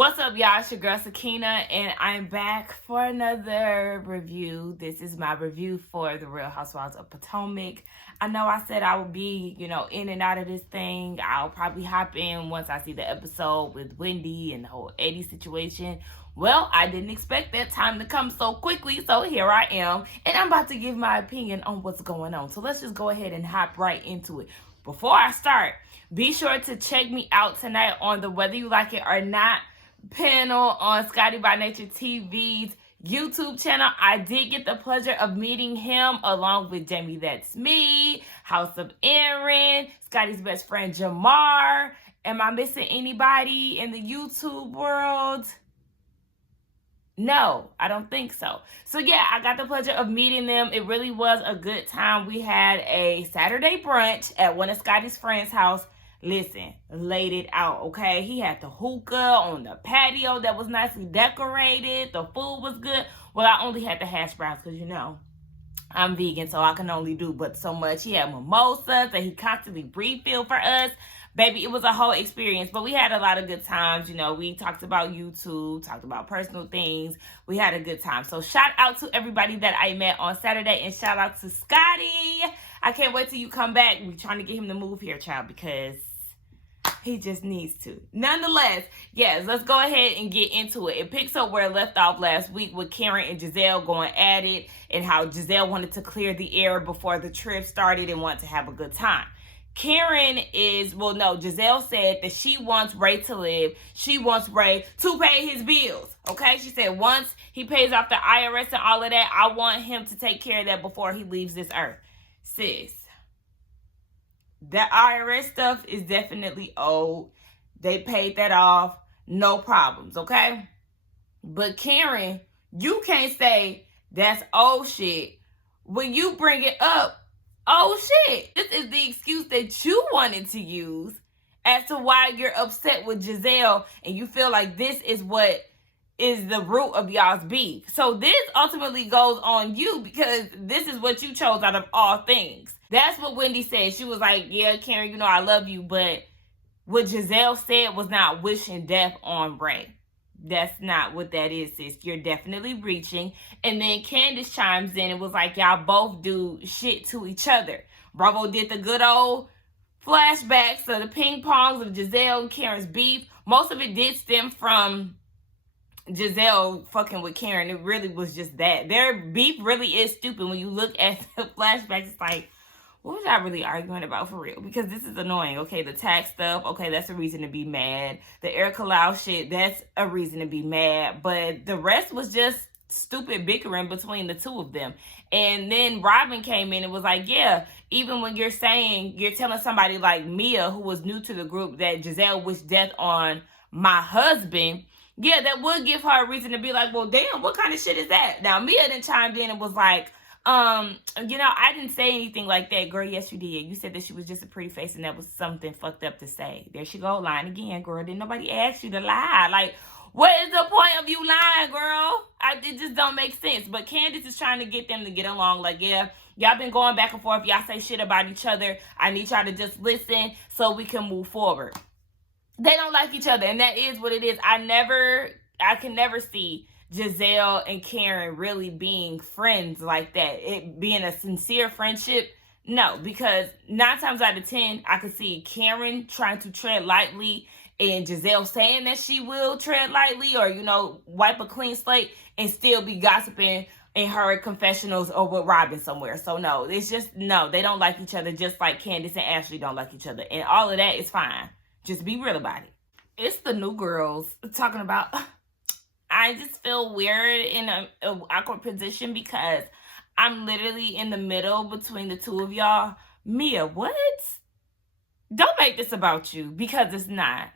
What's up, y'all? It's your girl Sakina, and I'm back for another review. This is my review for The Real Housewives of Potomac. I know I said I would be, in and out of this thing. I'll probably hop in once I see the episode with Wendy and the whole Eddie situation. Well, I didn't expect that time to come so quickly, so here I am, and I'm about to give my opinion on what's going on. So let's just go ahead and hop right into it. Before I start, be sure to check me out tonight on the Whether You Like It or Not panel on Scotty by Nature TV's YouTube channel. I did get the pleasure of meeting him along with Jamie That's Me, House of Aaron, Scotty's best friend Jamar. Am I missing anybody in the YouTube world? No, I don't think so. So yeah, I got the pleasure of meeting them. It really was a good time. We had a Saturday brunch at one of Scotty's friends' house. Listen, laid it out, okay? He had the hookah on the patio that was nicely decorated. The food was good. Well, I only had the hash browns because, I'm vegan, so I can only do but so much. He had mimosas and he constantly refilled for us. Baby, it was a whole experience, but we had a lot of good times. We talked about YouTube, talked about personal things. We had a good time. So shout out to everybody that I met on Saturday, and shout out to Scotty. I can't wait till you come back. We're trying to get him to move here, child, because he just needs to. Nonetheless, yes, let's go ahead and get into it. It picks up where it left off last week with Karen and Giselle going at it, and how Giselle wanted to clear the air before the trip started and wanted to have a good time. Giselle said that she wants Ray to live. She wants Ray to pay his bills, okay? She said once he pays off the IRS and all of that, I want him to take care of that before he leaves this earth. Sis, that IRS stuff is definitely old. They paid that off. No problems, okay? But Karen, you can't say that's old shit when you bring it up. Oh shit, this is the excuse that you wanted to use as to why you're upset with Giselle and you feel like this is what is the root of y'all's beef. So this ultimately goes on you because this is what you chose out of all things. That's what Wendy said. She was like, yeah, Karen, I love you, but what Giselle said was not wishing death on Ray. That's not what that is, sis. You're definitely reaching. And then Candace chimes in and was like, y'all both do shit to each other. Bravo did the good old flashbacks of the ping pongs of Giselle and Karen's beef. Most of it did stem from Giselle fucking with Karen. It really was just that. Their beef really is stupid. When you look at the flashbacks, it's like, what was y'all really arguing about for real? Because this is annoying. Okay, the tax stuff, okay, that's a reason to be mad. The Eric Kalau shit, that's a reason to be mad. But the rest was just stupid bickering between the two of them. And then Robin came in and was like, yeah, even when you're telling somebody like Mia, who was new to the group, that Giselle wished death on my husband, yeah, that would give her a reason to be like, well, damn, what kind of shit is that? Now, Mia then chimed in and was like, I didn't say anything like that, girl. Yes, you did. You said that she was just a pretty face and that was something fucked up to say. There she go, lying again, girl. Didn't nobody ask you to lie? Like, what is the point of you lying, girl? It just don't make sense. But Candace is trying to get them to get along. Like, yeah, y'all been going back and forth. Y'all say shit about each other. I need y'all to just listen so we can move forward. They don't like each other, and that is what it is. I can never see Giselle and Karen really being friends like that. It being a sincere friendship, no, because 9 times out of 10, I could see Karen trying to tread lightly and Giselle saying that she will tread lightly or, wipe a clean slate and still be gossiping in her confessionals or with Robin somewhere. So no, it's just, no, they don't like each other, just like Candace and Ashley don't like each other. And all of that is fine. Just be real about it. It's the new girls talking about, I just feel weird in an awkward position because I'm literally in the middle between the two of y'all. Mia, what? Don't make this about you because it's not.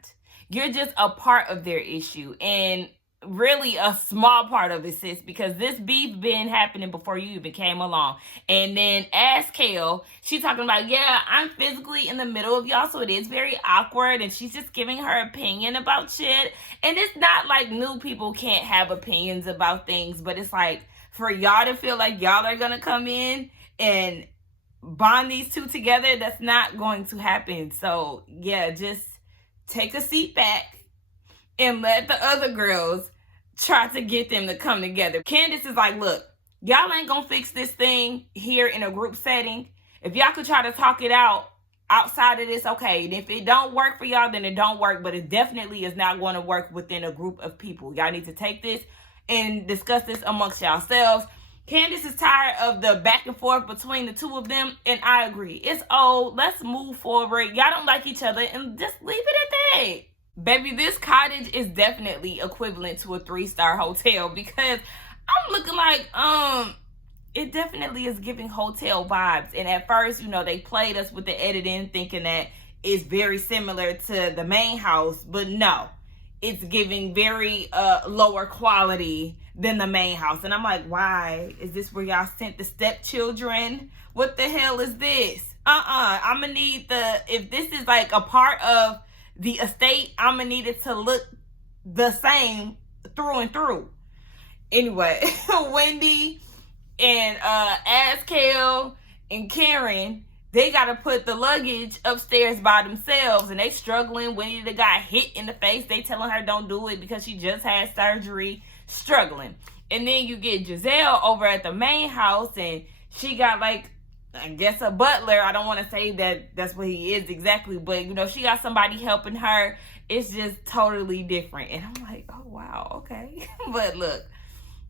You're just a part of their issue and really a small part of it, sis, because this beef been happening before you even came along. And then as Kale, she's talking about, yeah, I'm physically in the middle of y'all, so it is very awkward, and she's just giving her opinion about shit. And it's not like new people can't have opinions about things, but it's like for y'all to feel like y'all are gonna come in and bond these two together, that's not going to happen. So yeah, just take a seat back and let the other girls try to get them to come together. Candace is like, look, y'all ain't gonna fix this thing here in a group setting. If y'all could try to talk it out outside of this, okay. And if it don't work for y'all, then it don't work. But it definitely is not going to work within a group of people. Y'all need to take this and discuss this amongst yourselves. Candace is tired of the back and forth between the two of them, and I agree. It's old. Let's move forward. Y'all don't like each other, and just leave it at that. Baby, this cottage is definitely equivalent to a 3-star hotel, because I'm looking like, it definitely is giving hotel vibes. And at first, they played us with the editing, thinking that it's very similar to the main house, but no, it's giving very lower quality than the main house. And I'm like, why? Is this where y'all sent the stepchildren? What the hell is this? I'm gonna need if this is like a part of the estate, I'm gonna need it to look the same through and through. Anyway, Wendy and Azkel and Karen, they gotta put the luggage upstairs by themselves, and they struggling. Wendy got hit in the face. They telling her don't do it because she just had surgery, struggling. And then you get Giselle over at the main house, and she got like, I guess, a butler. I don't want to say that that's what he is exactly, but she got somebody helping her. It's just totally different. And I'm like, oh wow, okay. But look,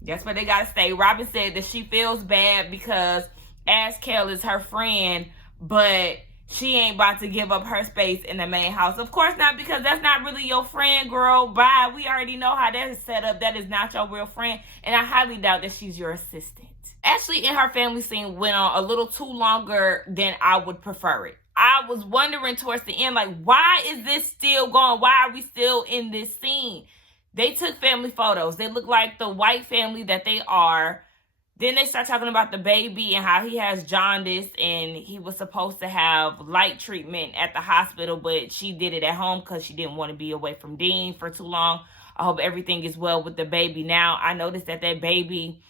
that's where they gotta stay. Robin said that she feels bad because Azkel is her friend, but she ain't about to give up her space in the main house. Of course not, because that's not really your friend, girl. Bye. We already know how that is set up. That is not your real friend, and I highly doubt that she's your assistant. Ashley and her family scene went on a little too longer than I would prefer it. I was wondering towards the end, like, why is this still going? Why are we still in this scene? They took family photos. They look like the white family that they are. Then they start talking about the baby and how he has jaundice, and he was supposed to have light treatment at the hospital, but she did it at home because she didn't want to be away from Dean for too long. I hope everything is well with the baby. Now, I noticed that baby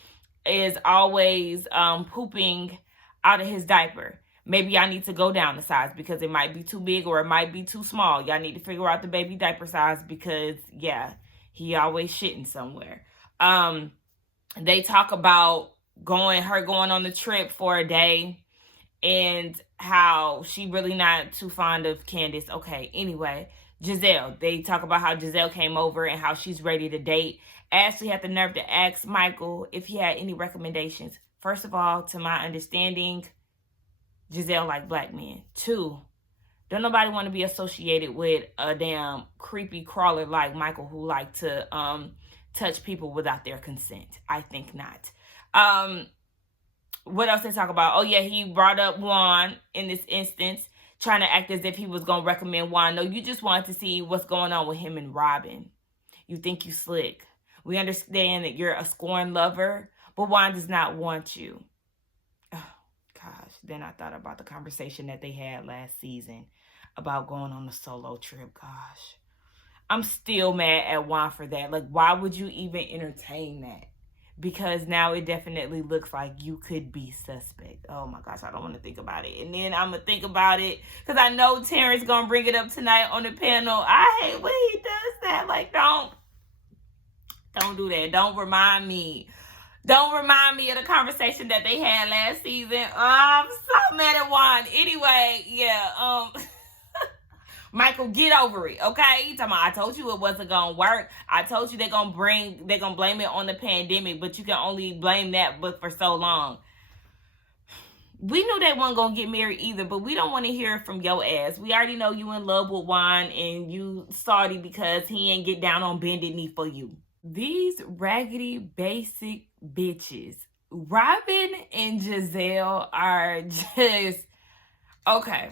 is always pooping out of his diaper. Maybe I need to go down the size because it might be too big or it might be too small. Y'all need to figure out the baby diaper size because, yeah, he always shitting somewhere. They talk about her going on the trip for a day and how she really not too fond of Candace. Okay, anyway, Giselle. They talk about how Giselle came over and how she's ready to date. Ashley had the nerve to ask Michael if he had any recommendations. First of all, to my understanding, Giselle like black men. 2, don't nobody want to be associated with a damn creepy crawler like Michael who like to touch people without their consent. I think not. What else they talk about? Oh yeah, he brought up Juan in this instance, trying to act as if he was gonna recommend Juan. No, you just wanted to see what's going on with him and Robin. You think you slick. We understand that you're a scorned lover, but Juan does not want you. Oh, gosh. Then I thought about the conversation that they had last season about going on a solo trip. Gosh. I'm still mad at Juan for that. Like, why would you even entertain that? Because now it definitely looks like you could be suspect. Oh my gosh, I don't want to think about it. And then I'm going to think about it because I know Terrence going to bring it up tonight on the panel. I hate when he does that. Like, don't do that. Don't remind me. Don't remind me of the conversation that they had last season. I'm so mad at Juan. Anyway, yeah. Michael, get over it, okay? Talking about, I told you it wasn't gonna work. I told you they're gonna blame it on the pandemic, but you can only blame that but for so long. We knew they weren't gonna get married either, but we don't want to hear it from your ass. We already know you in love with Juan and you salty because he ain't get down on bended knee for you. These raggedy basic bitches, Robin and Giselle, are just okay.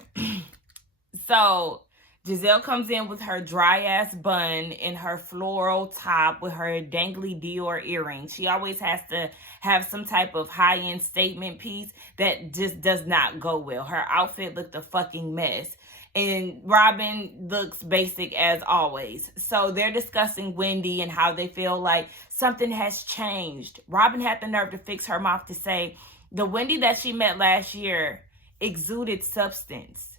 So Giselle comes in with her dry ass bun and her floral top with her dangly Dior earrings. She always has to have some type of high-end statement piece that just does not go well. Her outfit looked a fucking mess. And Robin looks basic as always. So they're discussing Wendy and how they feel like something has changed. Robin had the nerve to fix her mouth to say the Wendy that she met last year exuded substance,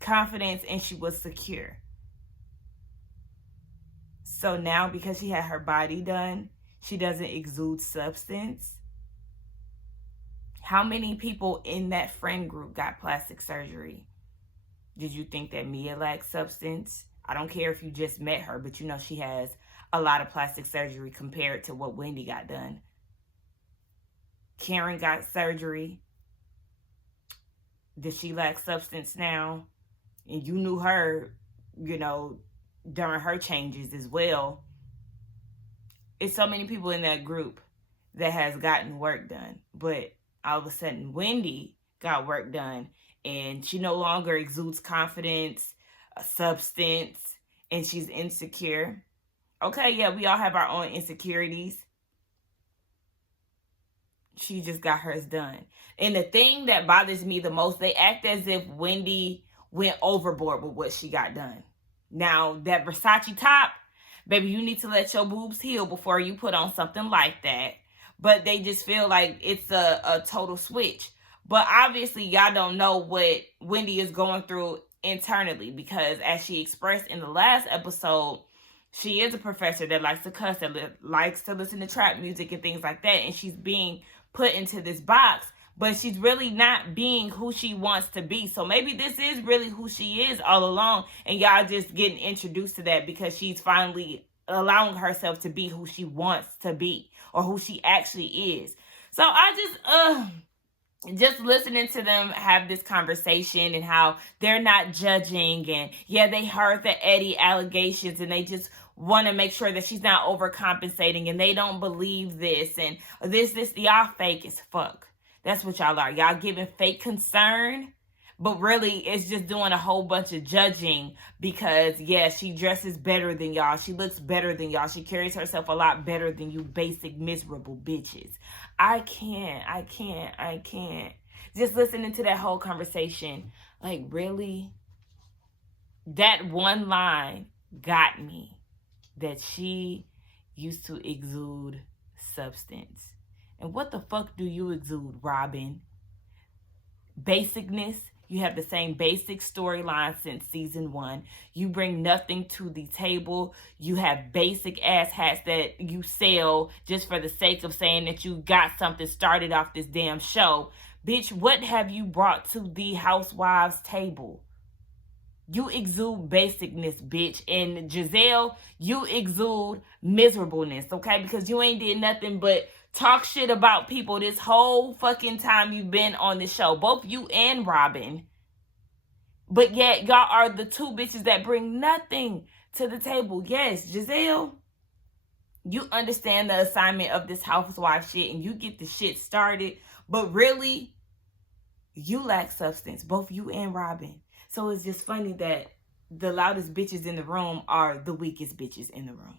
confidence, and she was secure. So now because she had her body done, she doesn't exude substance. How many people in that friend group got plastic surgery? Did you think that Mia lacked substance? I don't care if you just met her, but you know she has a lot of plastic surgery compared to what Wendy got done. Karen got surgery. Does she lack substance now? And you knew her, you know, during her changes as well. It's so many people in that group that has gotten work done. But all of a sudden, Wendy got work done. And she no longer exudes confidence, substance, and she's insecure. Okay, yeah, we all have our own insecurities. She just got hers done. And the thing that bothers me the most, they act as if Wendy went overboard with what she got done. Now, that Versace top, baby, you need to let your boobs heal before you put on something like that. But they just feel like it's a total switch. But obviously, y'all don't know what Wendy is going through internally, because as she expressed in the last episode, she is a professor that likes to cuss, that likes to listen to trap music and things like that. And she's being put into this box, but she's really not being who she wants to be. So maybe this is really who she is all along, and y'all just getting introduced to that because she's finally allowing herself to be who she wants to be, or who she actually is. So I just listening to them have this conversation and how they're not judging, and yeah, they heard the Eddie allegations and they just want to make sure that she's not overcompensating, and they don't believe this, and this, y'all fake as fuck. That's what y'all are. Y'all giving fake concern, but really it's just doing a whole bunch of judging because, yeah, she dresses better than y'all. She looks better than y'all. She carries herself a lot better than you basic, miserable bitches. I can't. Just listening to that whole conversation, like, really? That one line got me. That she used to exude substance. And what the fuck do you exude, Robin? Basicness. You have the same basic storyline since season 1. You bring nothing to the table. You have basic ass hats that you sell just for the sake of saying that you got something started off this damn show. Bitch, what have you brought to the Housewives table? You exude basicness, bitch. And Giselle, you exude miserableness, okay? Because you ain't did nothing but talk shit about people this whole fucking time you've been on the show. Both you and Robin. But yet, y'all are the two bitches that bring nothing to the table. Yes, Giselle, you understand the assignment of this housewife shit and you get the shit started. But really, you lack substance. Both you and Robin. So it's just funny that the loudest bitches in the room are the weakest bitches in the room.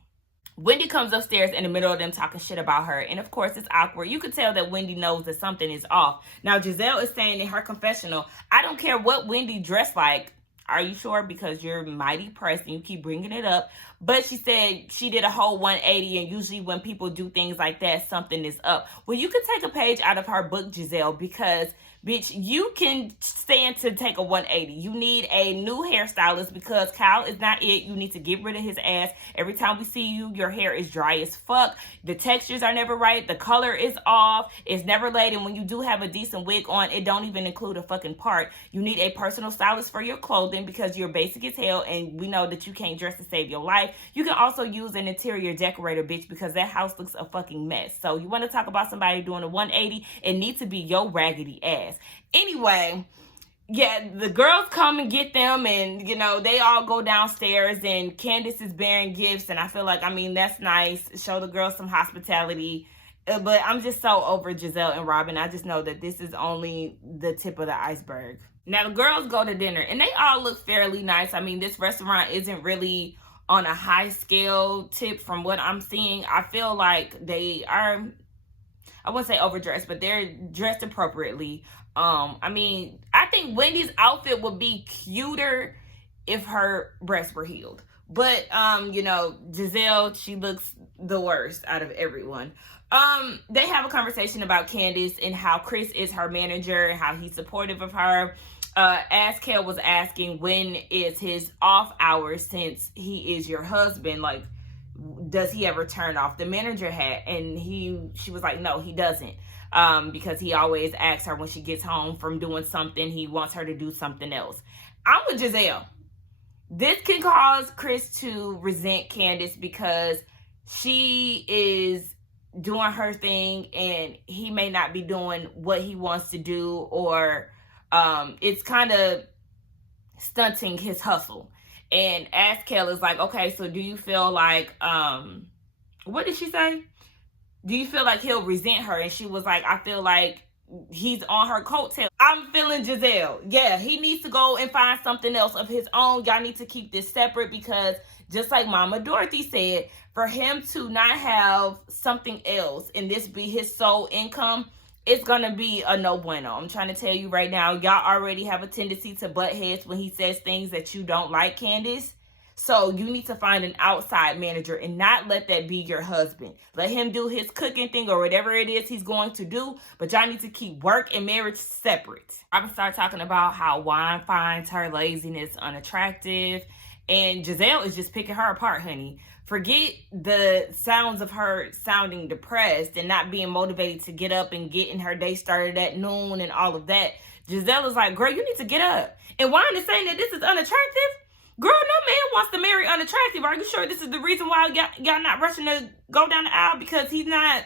Wendy comes upstairs in the middle of them talking shit about her. And of course, it's awkward. You could tell that Wendy knows that something is off. Now, Giselle is saying in her confessional, I don't care what Wendy dressed like. Are you sure? Because you're mighty pressed and you keep bringing it up. But she said she did a whole 180, and usually when people do things like that, something is up. Well, you could take a page out of her book, Giselle, because bitch, you can stand to take a 180. You need a new hairstylist because Kyle is not it. You need to get rid of his ass. Every time we see you, your hair is dry as fuck. The textures are never right. The color is off. It's never laid. And when you do have a decent wig on, it don't even include a fucking part. You need a personal stylist for your clothing because you're basic as hell, and we know that you can't dress to save your life. You can also use an interior decorator, bitch, because that house looks a fucking mess. So you want to talk about somebody doing a 180, it needs to be your raggedy ass. Anyway, yeah, the girls come and get them, and, you know, they all go downstairs, and Candace is bearing gifts, and I feel like, I mean, that's nice. Show the girls some hospitality. But I'm just so over Giselle and Robin. I just know that this is only the tip of the iceberg. Now, the girls go to dinner, and they all look fairly nice. I mean, this restaurant isn't really on a high scale tip from what I'm seeing. I feel like they are, I wouldn't say overdressed, but they're dressed appropriately. I mean, I think Wendy's outfit would be cuter if her breasts were healed. But, you know, Giselle, she looks the worst out of everyone. They have a conversation about Candace and how Chris is her manager and how he's supportive of her. Askel was asking when is his off hours since he is your husband. Like, does he ever turn off the manager hat? And she was like, no, he doesn't. Because he always asks her when she gets home from doing something, he wants her to do something else. I'm with Giselle. This can cause Chris to resent Candace because she is doing her thing and he may not be doing what he wants to do, or it's kind of stunting his hustle. And Askel is like, okay, so do you feel like, what did she say? Do you feel like he'll resent her? And she was like, I feel like he's on her coattail. I'm feeling Giselle. Yeah, he needs to go and find something else of his own. Y'all need to keep this separate, because just like Mama Dorothy said, for him to not have something else and this be his sole income, it's going to be a no bueno. I'm trying to tell you right now, y'all already have a tendency to butt heads when he says things that you don't like, Candace. So you need to find an outside manager and not let that be your husband. Let him do his cooking thing or whatever it is he's going to do. But y'all need to keep work and marriage separate. I'm going to start talking about how Juan finds her laziness unattractive. And Giselle is just picking her apart, honey. Forget the sounds of her sounding depressed and not being motivated to get up and getting her day started at noon and all of that. Giselle is like, girl, you need to get up. And Juan is saying that this is unattractive. Girl, no man wants to marry unattractive. Are you sure this is the reason why y'all not rushing to go down the aisle? Because he's not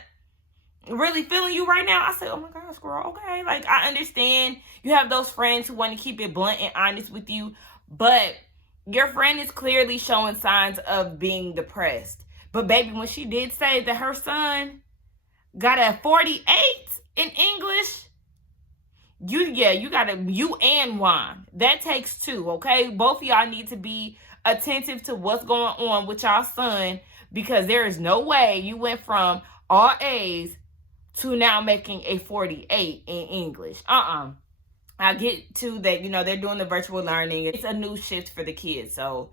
really feeling you right now? I said, oh my gosh, girl, okay. Like, I understand you have those friends who want to keep it blunt and honest with you, but your friend is clearly showing signs of being depressed. But baby, when she did say that her son got a 48 in English, you and Juan. That takes two, okay? Both of y'all need to be attentive to what's going on with y'all son, because there is no way you went from all A's to now making a 48 in English. I get to that, they're doing the virtual learning. It's a new shift for the kids. So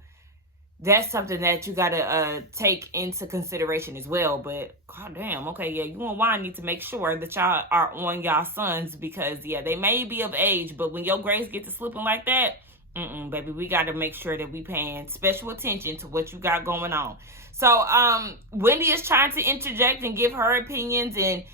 that's something that you got to take into consideration as well. But goddamn, okay, yeah, you and Juan need to make sure that y'all are on y'all sons, because, yeah, they may be of age, but when your grades get to slipping like that, baby, we got to make sure that we paying special attention to what you got going on. So Wendy is trying to interject and give her opinions, and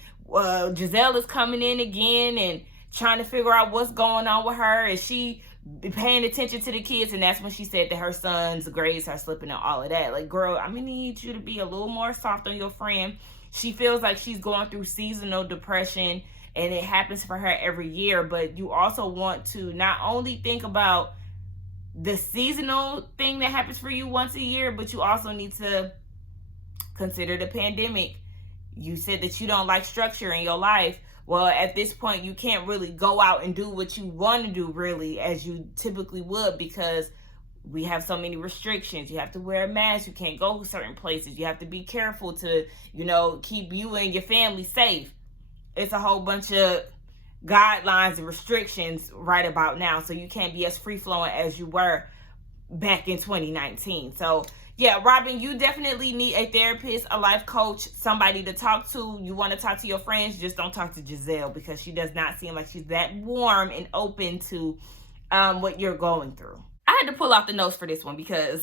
Giselle is coming in again and trying to figure out what's going on with her. Is she paying attention to the kids? And that's when she said that her son's grades are slipping and all of that. Like, girl, I'm gonna need you to be a little more soft on your friend. She feels like she's going through seasonal depression, and it happens for her every year. But you also want to not only think about the seasonal thing that happens for you once a year, but you also need to consider the pandemic. You said that you don't like structure in your life. Well, at this point, you can't really go out and do what you want to do, really, as you typically would, because we have so many restrictions. You have to wear a mask. You can't go to certain places. You have to be careful to, keep you and your family safe. It's a whole bunch of guidelines and restrictions right about now. So you can't be as free-flowing as you were back in 2019. So yeah, Robin, you definitely need a therapist, a life coach, somebody to talk to. You want to talk to your friends, just don't talk to Giselle, because she does not seem like she's that warm and open to what you're going through. I had to pull off the notes for this one, because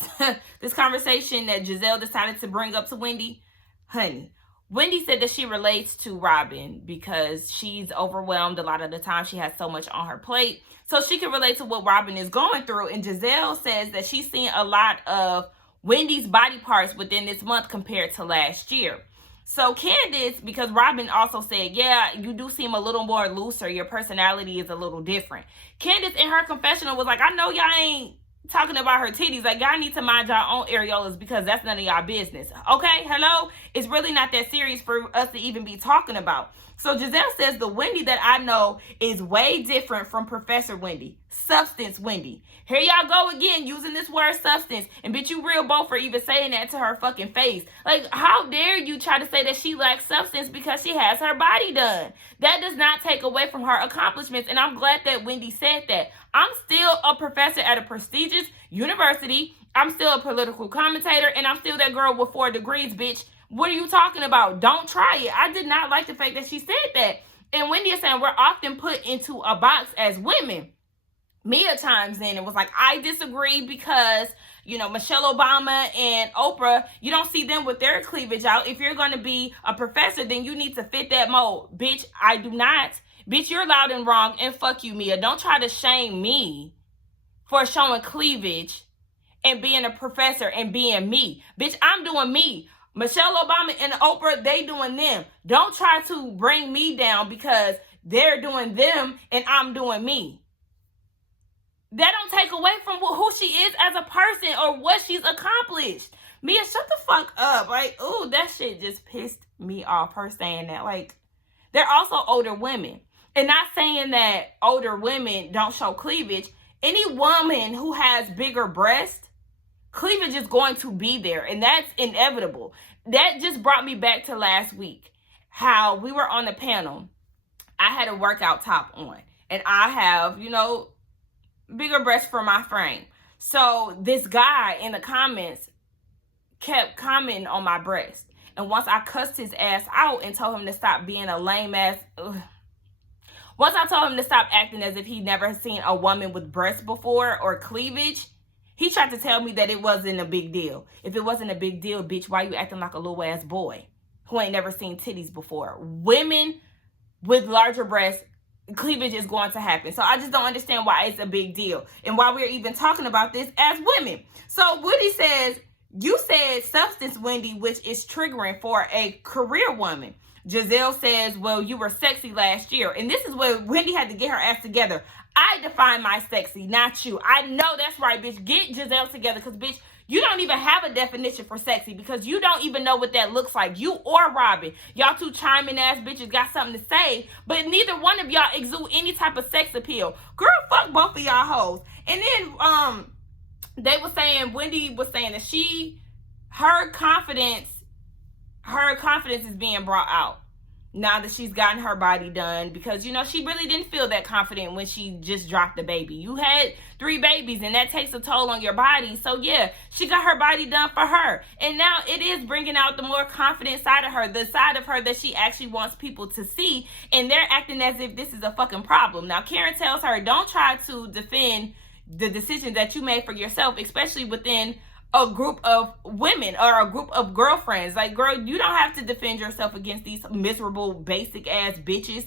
this conversation that Giselle decided to bring up to Wendy, honey, Wendy said that she relates to Robin because she's overwhelmed a lot of the time. She has so much on her plate. So she can relate to what Robin is going through. And Giselle says that she's seen a lot of Wendy's body parts within this month compared to last year. So Candace, because Robin also said, yeah, you do seem a little more looser. Your personality is a little different. Candace in her confessional was like, I know y'all ain't talking about her titties. Like, y'all need to mind y'all own areolas, because that's none of y'all business. Okay, hello? It's really not that serious for us to even be talking about. So Giselle says the Wendy that I know is way different from Professor Wendy. Substance Wendy. Here y'all go again, using this word substance. And bitch, you real bold for even saying that to her fucking face. Like, how dare you try to say that she lacks substance because she has her body done? That does not take away from her accomplishments. And I'm glad that Wendy said that. I'm still a professor at a prestigious university. I'm still a political commentator. And I'm still that girl with 4 degrees, bitch. What are you talking about? Don't try it. I did not like the fact that she said that. And Wendy is saying we're often put into a box as women. Mia chimes in and was like, I disagree because, Michelle Obama and Oprah, you don't see them with their cleavage out. If you're going to be a professor, then you need to fit that mold. Bitch, I do not. Bitch, you're loud and wrong, and fuck you, Mia. Don't try to shame me for showing cleavage and being a professor and being me. Bitch, I'm doing me. Michelle Obama and Oprah, they doing them. Don't try to bring me down because they're doing them and I'm doing me. That don't take away from who she is as a person or what she's accomplished. Mia, shut the fuck up. Like, ooh, that shit just pissed me off, her saying that. Like, they're also older women. And not saying that older women don't show cleavage. Any woman who has bigger breasts, cleavage is going to be there. And that's inevitable. That just brought me back to last week. How we were on the panel. I had a workout top on. And I have, bigger breasts for my frame. So this guy in the comments kept commenting on my breast. And once I cussed his ass out and told him to stop being a lame ass... Once I told him to stop acting as if he'd never seen a woman with breasts before or cleavage, he tried to tell me that it wasn't a big deal. If it wasn't a big deal, bitch, why you acting like a little ass boy who ain't never seen titties before? Women with larger breasts, cleavage is going to happen. So I just don't understand why it's a big deal and why we're even talking about this as women. So Woody says, you said substance, Wendy, which is triggering for a career woman. Giselle says, well, you were sexy last year. And this is where Wendy had to get her ass together. I define my sexy, not you. I know that's right, bitch. Get Giselle together because, bitch, you don't even have a definition for sexy because you don't even know what that looks like. You or Robin. Y'all two chiming ass bitches got something to say, but neither one of y'all exude any type of sex appeal. Girl, fuck both of y'all hoes. And then they were saying, Wendy was saying that her confidence is being brought out now that she's gotten her body done because, she really didn't feel that confident when she just dropped the baby. You had 3 babies and that takes a toll on your body. So, yeah, she got her body done for her. And now it is bringing out the more confident side of her, the side of her that she actually wants people to see. And they're acting as if this is a fucking problem. Now, Karen tells her, don't try to defend the decision that you made for yourself, especially within a group of women or a group of girlfriends. Like, girl, you don't have to defend yourself against these miserable, basic ass bitches.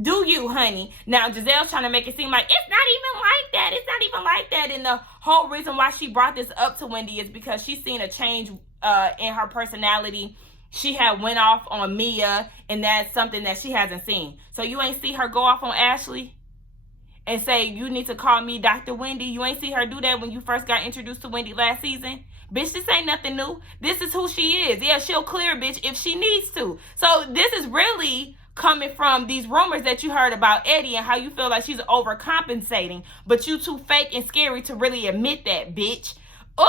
Do you, honey? Now, Giselle's trying to make it seem like it's not even like that. It's not even like that. And the whole reason why she brought this up to Wendy is because she's seen a change in her personality. She had went off on Mia, and that's something that she hasn't seen. So you ain't see her go off on Ashley and say, you need to call me Dr. Wendy. You ain't see her do that when you first got introduced to Wendy last season. Bitch, this ain't nothing new. This is who she is. Yeah, she'll clear, bitch, if she needs to. So this is really coming from these rumors that you heard about Eddie and how you feel like she's overcompensating, but you too fake and scary to really admit that, bitch. Oh!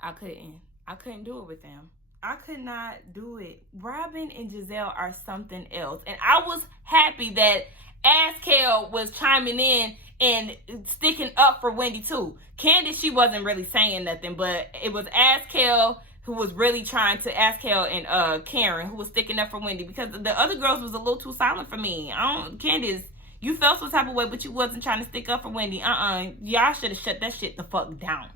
I couldn't do it with them. I could not do it. Robin and Giselle are something else. And I was happy that Askel was chiming in and sticking up for Wendy too. Candace, she wasn't really saying nothing, but it was Askel who was really trying to, Askel and Karen, who was sticking up for Wendy because the other girls was a little too silent for me. Candace, you felt some type of way, but you wasn't trying to stick up for Wendy. Y'all should have shut that shit the fuck down.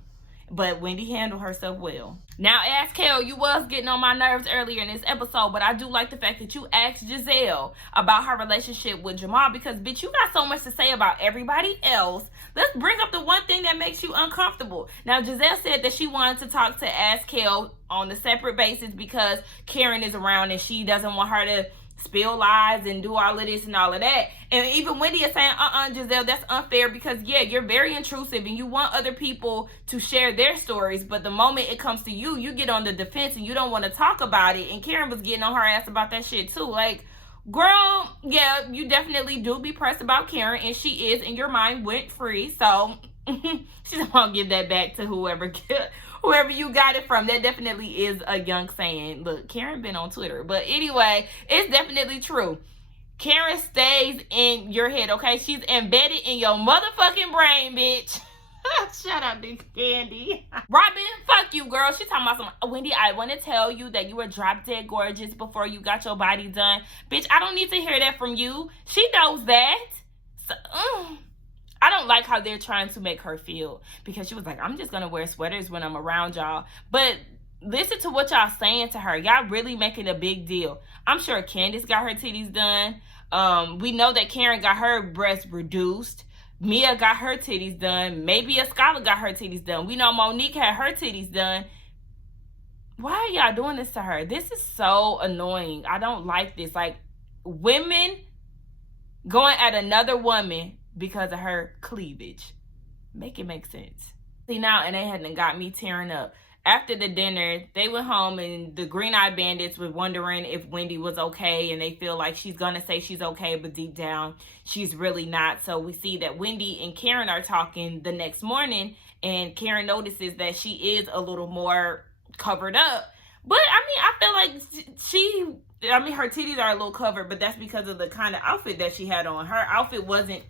But Wendy handled herself well. Now, Askel, you was getting on my nerves earlier in this episode, but I do like the fact that you asked Giselle about her relationship with Jamal because, bitch, you got so much to say about everybody else. Let's bring up the one thing that makes you uncomfortable. Now, Giselle said that she wanted to talk to Askel on a separate basis because Karen is around and she doesn't want her to spill lies and do all of this and all of that. And even Wendy is saying, Giselle, that's unfair because, yeah, you're very intrusive and you want other people to share their stories. But the moment it comes to you, you get on the defense and you don't want to talk about it. And Karen was getting on her ass about that shit too. Like, girl, yeah, you definitely do be pressed about Karen, and she is, and your mind went free. So she's gonna give that back to whoever you got it from. That definitely is a young saying. Look, Karen been on Twitter. But anyway, it's definitely true. Karen stays in your head, okay? She's embedded in your motherfucking brain, bitch. Shut up, Big Candy. Robin, fuck you, girl. She talking about some, Wendy, I want to tell you that you were drop dead gorgeous before you got your body done. Bitch, I don't need to hear that from you. She knows that. So, I don't like how they're trying to make her feel, because she was like, I'm just going to wear sweaters when I'm around y'all. But listen to what y'all saying to her. Y'all really making a big deal. I'm sure Candace got her titties done. We know that Karen got her breasts reduced. Mia got her titties done. Maybe a scholar got her titties done. We know Monique had her titties done. Why are y'all doing this to her? This is so annoying. I don't like this. Like, women going at another woman because of her cleavage. Make it make sense. See now, and they hadn't got me tearing up. After the dinner, they went home, and the Green-Eyed Bandits were wondering if Wendy was okay, and they feel like she's going to say she's okay, but deep down, she's really not. So we see that Wendy and Karen are talking the next morning, and Karen notices that she is a little more covered up. But, I mean, I feel like her titties are a little covered, but that's because of the kind of outfit that she had on. Her outfit wasn't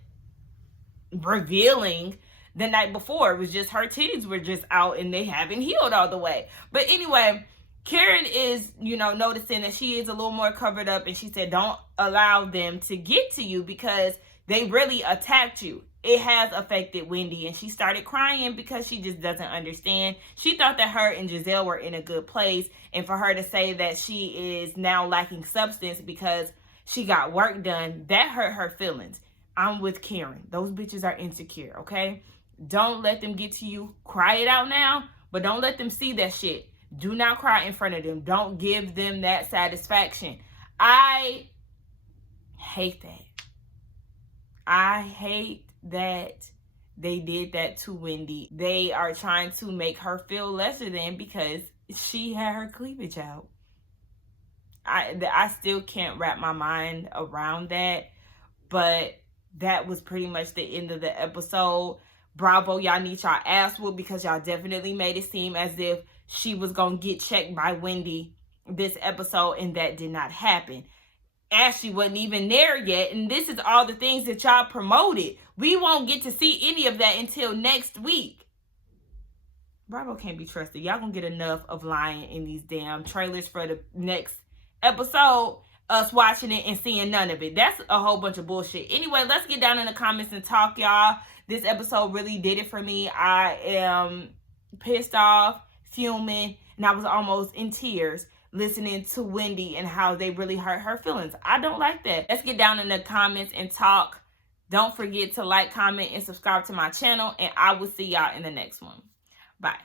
revealing the night before. It was just her titties were just out and they haven't healed all the way. But anyway, Karen is, noticing that she is a little more covered up, and she said, don't allow them to get to you because they really attacked you. It has affected Wendy, and she started crying because she just doesn't understand. She thought that her and Giselle were in a good place, and for her to say that she is now lacking substance because she got work done, that hurt her feelings. I'm with Karen. Those bitches are insecure, okay? Don't let them get to you. Cry it out now, but don't let them see that shit. Do not cry in front of them. Don't give them that satisfaction. I hate that. I hate that they did that to Wendy. They are trying to make her feel lesser than because she had her cleavage out. I still can't wrap my mind around that, but that was pretty much the end of the episode. Bravo, y'all need y'all ass whooped because y'all definitely made it seem as if she was going to get checked by Wendy this episode, and that did not happen. Ashley wasn't even there yet, and this is all the things that y'all promoted. We won't get to see any of that until next week. Bravo can't be trusted. Y'all gonna get enough of lying in these damn trailers for the next episode. Us watching it and seeing none of it. That's a whole bunch of bullshit. Anyway, let's get down in the comments and talk, y'all. This episode really did it for me. I am pissed off, fuming, and I was almost in tears listening to Wendy and how they really hurt her feelings. I don't like that. Let's get down in the comments and talk. Don't forget to like, comment, and subscribe to my channel, and I will see y'all in the next one. Bye.